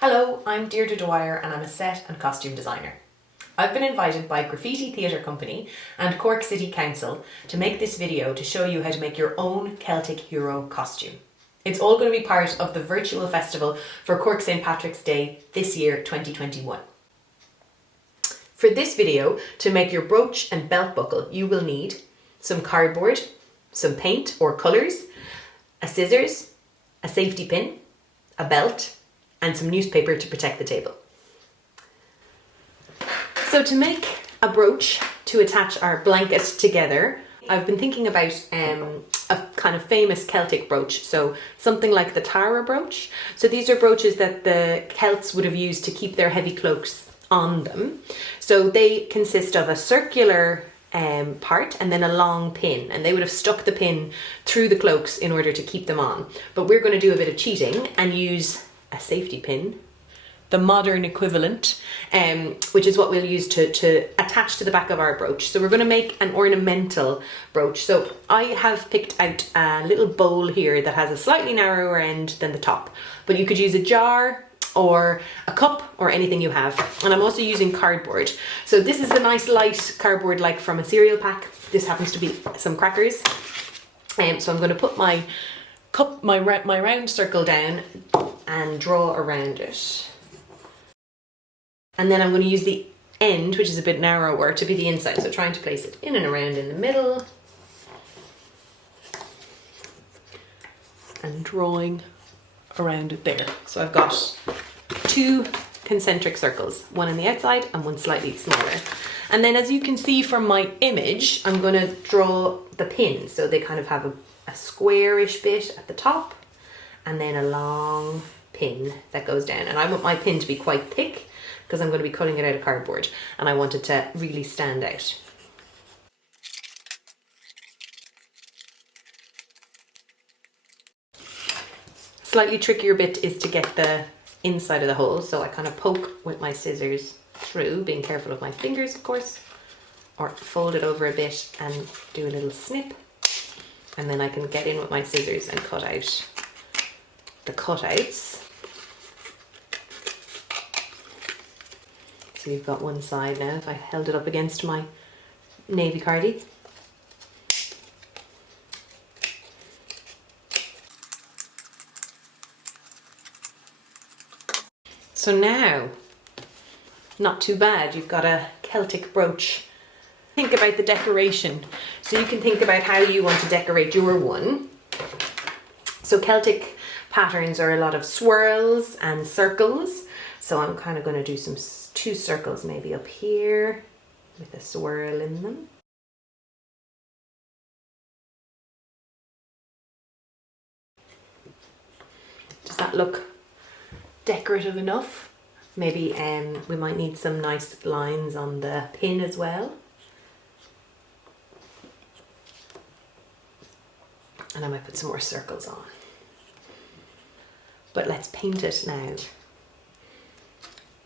Hello, I'm Deirdre Dwyer and I'm a set and costume designer. I've been invited by Graffiti Theatre Company and Cork City Council to make this video to show you how to make your own Celtic hero costume. It's all going to be part of the virtual festival for Cork St. Patrick's Day this year, 2021. For this video, to make your brooch and belt buckle, you will need some cardboard, some paint or colours, a scissors, a safety pin, a belt, and some newspaper to protect the table. So to make a brooch to attach our blanket together, I've been thinking about a kind of famous Celtic brooch, so something like the Tara brooch. So these are brooches that the Celts would have used to keep their heavy cloaks on them. So they consist of a circular part and then a long pin, and they would have stuck the pin through the cloaks in order to keep them on. But we're going to do a bit of cheating and use a safety pin, the modern equivalent, which is what we'll use to attach to the back of our brooch. So we're going to make an ornamental brooch. So I have picked out a little bowl here that has a slightly narrower end than the top, but you could use a jar or a cup or anything you have. And I'm also using cardboard. So this is a nice light cardboard, like from a cereal pack. This happens to be some crackers. So I'm going to put my cup, my round circle down and draw around it. And then I'm going to use the end, which is a bit narrower, to be the inside. So trying to place it in and around in the middle. And drawing around it there. So I've got two concentric circles, one on the outside and one slightly smaller. And then as you can see from my image, I'm going to draw the pin. So they kind of have a squarish bit at the top and then a long pin that goes down. And I want my pin to be quite thick because I'm going to be cutting it out of cardboard and I want it to really stand out. Slightly trickier bit is to get the inside of the hole, so I kind of poke with my scissors through, being careful of my fingers of course, or fold it over a bit and do a little snip, and then I can get in with my scissors and cut out the cutouts. So you've got one side now. If I held it up against my navy cardie. So now, not too bad, you've got a Celtic brooch. Think about the decoration. So you can think about how you want to decorate your one. So Celtic patterns are a lot of swirls and circles. So I'm kind of going to do two circles maybe up here with a swirl in them. Does that look decorative enough? Maybe we might need some nice lines on the pin as well. And I might put some more circles on. But let's paint it now.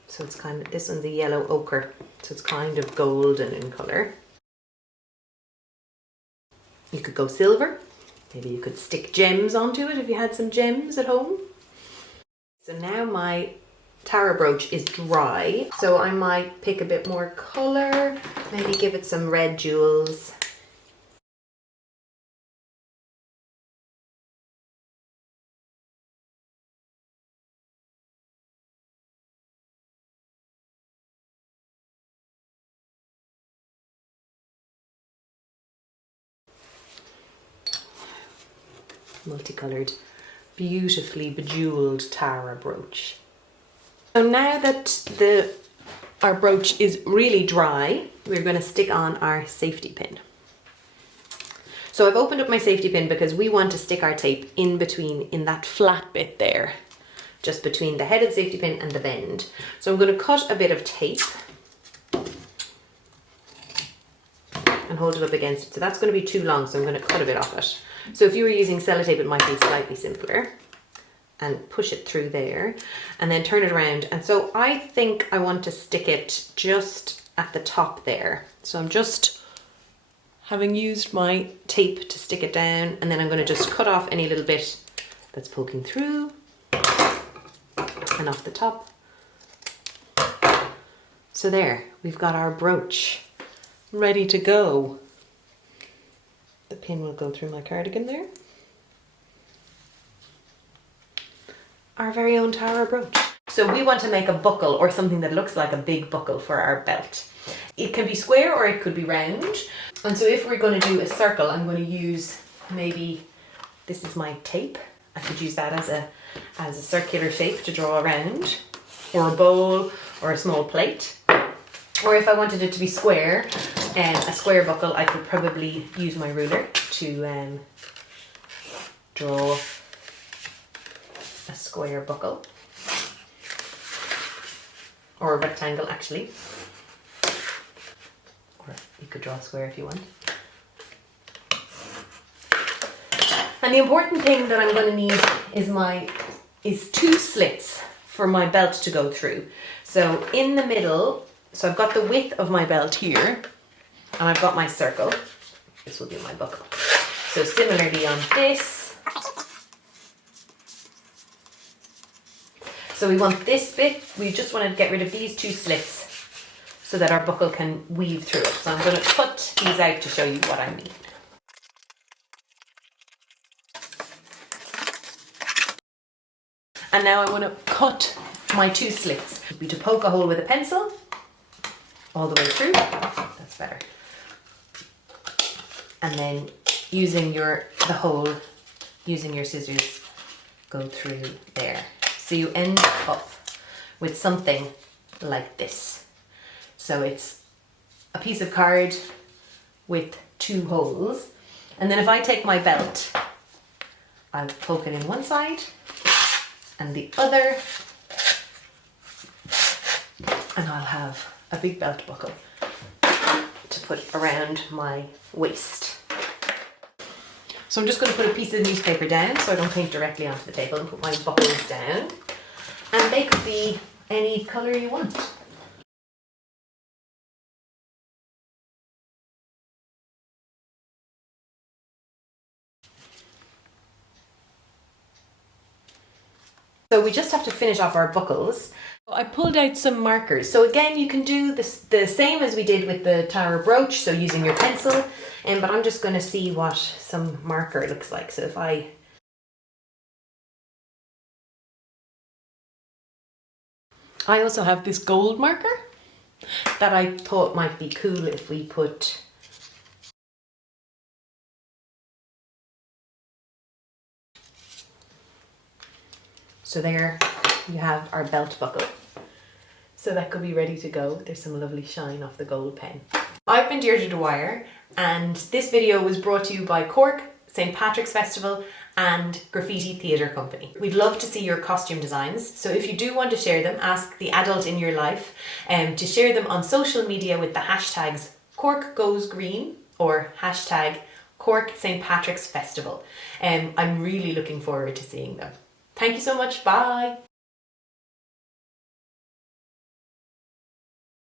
So it's kind of, this one's a yellow ochre, so it's kind of golden in colour. You could go silver. Maybe you could stick gems onto it if you had some gems at home. So now my Tara brooch is dry, so I might pick a bit more colour, maybe give it some red jewels. Multicoloured, beautifully bejewelled Tara brooch. So now that our brooch is really dry, we're going to stick on our safety pin. So I've opened up my safety pin because we want to stick our tape in between, in that flat bit there, just between the head of the safety pin and the bend. So I'm going to cut a bit of tape and hold it up against it. So that's going to be too long, so I'm going to cut a bit off it. So if you were using sellotape, it might be slightly simpler. And push it through there and then turn it around. And so I think I want to stick it just at the top there. So I'm just having used my tape to stick it down, and then I'm going to just cut off any little bit that's poking through. and off the top. So there, we've got our brooch ready to go. The pin will go through my cardigan there. Our very own Tara brooch. So we want to make a buckle or something that looks like a big buckle for our belt. It can be square or it could be round. And so if we're going to do a circle, I'm going to use maybe, this is my tape. I could use that as a circular shape to draw around, or a bowl or a small plate. Or if I wanted it to be square, a square buckle, I could probably use my ruler to draw a square buckle, or a rectangle actually, or you could draw a square if you want. And the important thing that I'm going to need is two slits for my belt to go through. So in the middle, so I've got the width of my belt here, and I've got my circle. This will be my buckle. So similarly on this, so we want this bit, we just want to get rid of these two slits so that our buckle can weave through it. So I'm going to cut these out to show you what I mean. And now I want to cut my two slits. It would be to poke a hole with a pencil all the way through. That's better. And then using your scissors, go through there. So you end up with something like this. So it's a piece of card with two holes. And then if I take my belt, I'll poke it in one side and the other, and I'll have a big belt buckle to put around my waist. So I'm just going to put a piece of newspaper down so I don't paint directly onto the table, and put my buckles down, and they could be any colour you want. So we just have to finish off our buckles. I pulled out some markers. So again, you can do this the same as we did with the Tara brooch, so using your pencil, but I'm just going to see what some marker looks like. So if I also have this gold marker that I thought might be cool if we put so there you have our belt buckle. So that could be ready to go. There's some lovely shine off the gold pen. I've been Deirdre Dwyer, and this video was brought to you by Cork, St. Patrick's Festival and Graffiti Theatre Company. We'd love to see your costume designs, so if you do want to share them, ask the adult in your life to share them on social media with the hashtags Cork Goes Green or hashtag Cork St. Patrick's Festival. I'm really looking forward to seeing them. Thank you so much. Bye.